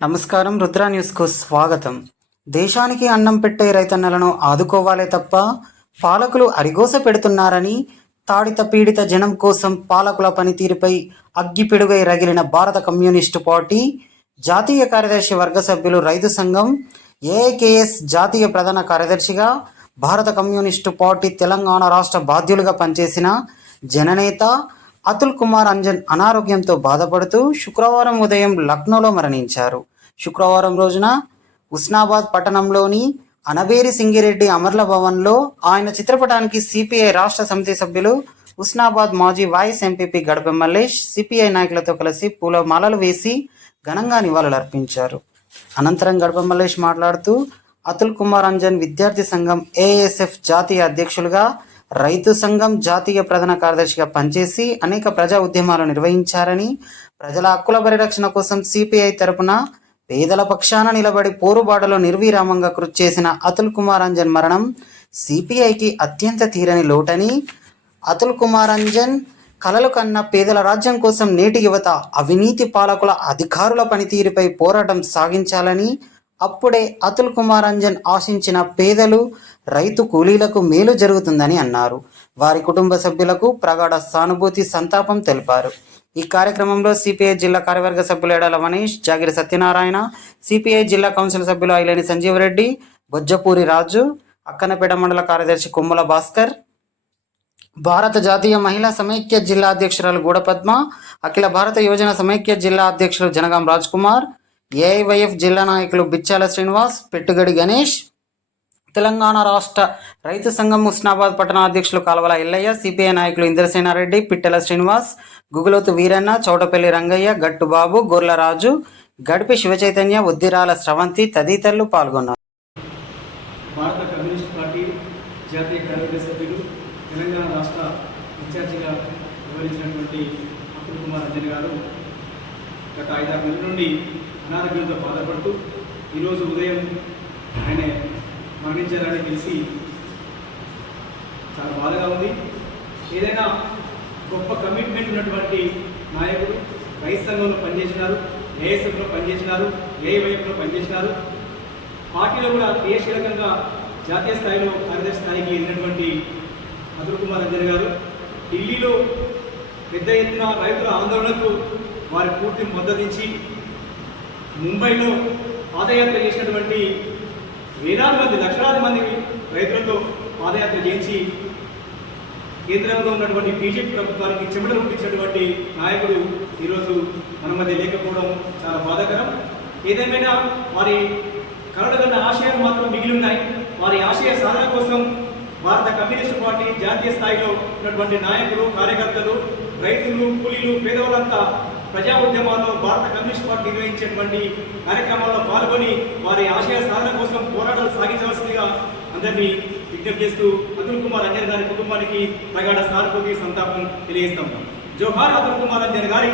నమస్కారం రుద్ర న్యూస్కు స్వాగతం. దేశానికి అన్నం పెట్టే రైతన్నలను ఆదుకోవాలే తప్ప పాలకులు అరిగోస పెడుతున్నారని తాడిత పీడిత జనం కోసం పాలకుల పనితీరుపై అగ్గిపిడుగై రగిలిన భారత కమ్యూనిస్టు పార్టీ జాతీయ కార్యదర్శి వర్గ సభ్యులు రైతు సంఘం ఏఐకేఎస్ జాతీయ ప్రధాన కార్యదర్శిగా భారత కమ్యూనిస్టు పార్టీ తెలంగాణ రాష్ట్ర బాధ్యులుగా పనిచేసిన జననేత అతుల్ కుమార్ అంజన్ అనారోగ్యంతో బాధపడుతూ శుక్రవారం ఉదయం లక్నోలో మరణించారు. శుక్రవారం రోజున ఉస్నాబాద్ పట్టణంలోని అనబేరి సింగిరెడ్డి అమర్ల భవన్లో ఆయన చిత్రపటానికి సిపిఐ రాష్ట్ర సమితి సభ్యులు ఉస్నాబాద్ మాజీ వైస్ ఎంపీపీ గడప మల్లేష్ సిపిఐ నాయకులతో కలిసి పూల మాలలు వేసి ఘనంగా నివాళులర్పించారు. అనంతరం గడప మల్లేష్ మాట్లాడుతూ అతుల్ కుమార్ అంజన్ విద్యార్థి సంఘం ఏఎస్ఎఫ్ జాతీయ అధ్యక్షులుగా రైతు సంఘం జాతీయ ప్రధాన కార్యదర్శిగా పనిచేసి అనేక ప్రజా ఉద్యమాలు నిర్వహించారని ప్రజల హక్కుల పరిరక్షణ కోసం సిపిఐ తరపున పేదల పక్షాన నిలబడి పోరుబాటలో నిర్విరామంగా కృషి చేసిన అతుల్ కుమార్ అంజన్ మరణం సిపిఐకి అత్యంత తీరని లోటని అతుల్ కుమార్ అంజన్ కలలు కన్న పేదల రాజ్యం కోసం నేటి యువత అవినీతి పాలకుల అధికారుల పనితీరుపై పోరాటం సాగించాలని అప్పుడే అతుల్ కుమార్ అంజన్ ఆశించిన పేదలు రైతు కూలీలకు మేలు జరుగుతుందని అన్నారు. వారి కుటుంబ సభ్యులకు ప్రగాఢ సానుభూతి సంతాపం తెలిపారు. ఈ కార్యక్రమంలో సిపిఐ జిల్లా కార్యవర్గ సభ్యులు ఎడాల మనీష్ జాగిరి సత్యనారాయణ సిపిఐ జిల్లా కౌన్సిల్ సభ్యులు ఐలేని సంజీవరెడ్డి బొజ్జపూరి రాజు అక్కనపేట మండల కార్యదర్శి కొమ్ముల భాస్కర్ భారత జాతీయ మహిళా సమైక్య జిల్లా అధ్యక్షురాలు గూడపద్మ అఖిల భారత యోజన సమైక్య జిల్లా అధ్యక్షులు జనగాం రాజ్ కుమార్ ఏఐవైఎఫ్ జిల్లా నాయకులు బిచ్చాల శ్రీనివాస్ పెట్టుగడి గణేష్ తెలంగాణ రాష్ట్ర రైతు సంఘం హుస్నాబాద్ పట్టణ అధ్యక్షులు కాల్వల ఎల్లయ్య సిపిఐ నాయకులు ఇంద్రసేనారెడ్డి పిట్టెల శ్రీనివాస్ గుగులోతు వీరన్న చౌటపల్లి రంగయ్య గట్టుబాబు గొర్లరాజు గడిపి శివచైతన్య ఉద్దిరాల స్రవంతి తదితరులు పాల్గొన్నారు. భారత కమ్యూనిస్ట్ పార్టీ జాతీయ కార్యవర్గ సభ్యులు తెలంగాణ రాష్ట్ర ఇన్ఛార్జిగా వివరించినటువంటి అప్పుల్ కుమార్ అంజన్ గారు గత ఐదారు నెలల నుండి అనారోగ్యంతో బాధపడుతూ ఈరోజు ఉదయం ఆయన మరణించారని తెలిసి చాలా బాధగా ఉంది. ఏదైనా గొప్ప కమిట్మెంట్ ఉన్నటువంటి నాయకుడు రైతు సంఘంలో పనిచేసినారు ఏఎస్ఎఫ్లో పనిచేసినారు ఏఐవైఎఫ్లో పనిచేసినారు. పార్టీలో కూడా క్రియాశీలకంగా జాతీయ స్థాయిలో కార్యదర్శి స్థాయికి వెళ్ళినటువంటి అతుల్ కుమార్ అంజన్ గారు. ఢిల్లీలో పెద్ద ఎత్తున రైతుల ఆందోళనకు వారి పూర్తి మద్దతిచ్చి ముంబైలో పాదయాత్ర చేసినటువంటి వేలాది మంది లక్షలాది మంది రైతులతో పాదయాత్ర చేయించి కేంద్రంలో ఉన్నటువంటి బీజేపీ ప్రభుత్వానికి చెమట పుట్టించినటువంటి నాయకుడు ఈరోజు మన మధ్య లేకపోవడం చాలా బాధాకరం. ఏదేమైనా వారి కలలు ఆశయాలు మాత్రం మిగిలి ఉన్నాయి వారి ఆశయ సాధన కోసం భారత కమ్యూనిస్టు పార్టీ జాతీయ స్థాయిలో ఉన్నటువంటి నాయకులు కార్యకర్తలు రైతులు కూలీలు పేదవాళ్ళంతా ప్రజా ఉద్యమాల్లో భారత కమ్యూనిస్ట్ పార్టీ నిర్వహించేటువంటి కార్యక్రమాల్లో పాల్గొని వారి ఆశయ సాధన కోసం పోరాటాలు సాగించవలసిందిగా అందరినీ విజ్ఞప్తి చేస్తూ అతుల్ కుమార్ అంజన్ గారి కుటుంబానికి ప్రగాఢ సానుభూతి సంతాపం తెలియజేస్తాం. జోహార్ అతుల్ కుమార్ అంజన్ గారి